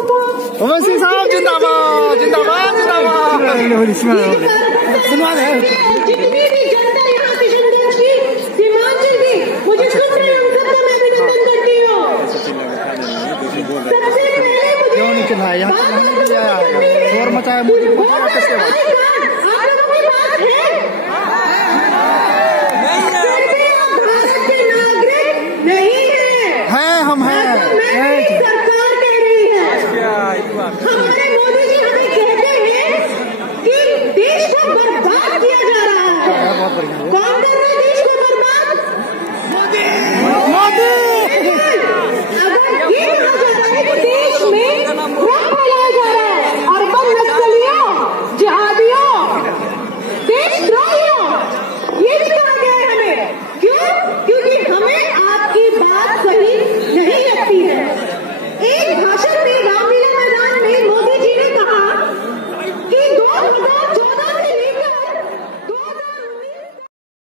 ओवैसी साहब जिंदाबाद जिंदाबाद जिंदाबाद। सुनवा दे। जितनी भी जनता यहाँ किशनगंज की, सीमांचल की, मुझे सुन रहे हैं, उन सबका मैं अभिनंदन करती हूँ। सबसे पहले मुझे क्यों नहीं चिल्लाया? यहाँ शोर मचाया मोदी को कैसे आप लोगों की बात है? भारत के नागरिक नहीं है, हम हैं। सरकार कह रही है। हमारे मोदी जी हमें कहते हैं कि देश को बर्बाद किया जा रहा है। बहुत बढ़िया। कौन कर रहा है देश को बर्बाद? मोदी। अगर ये कहा जा रहा है कि देश में भ्रम फैलाया जा रहा है, अर्बन नक्सलियों, जिहादियों, देशद्रोहियों, ये भी कहा गया है हमें। क्यों? क्योंकि हमें आपकी बात सही नहीं लगती है। एक भाषण में रामलीला मैदान में मोदी जी ने कहा कि 2 लोगों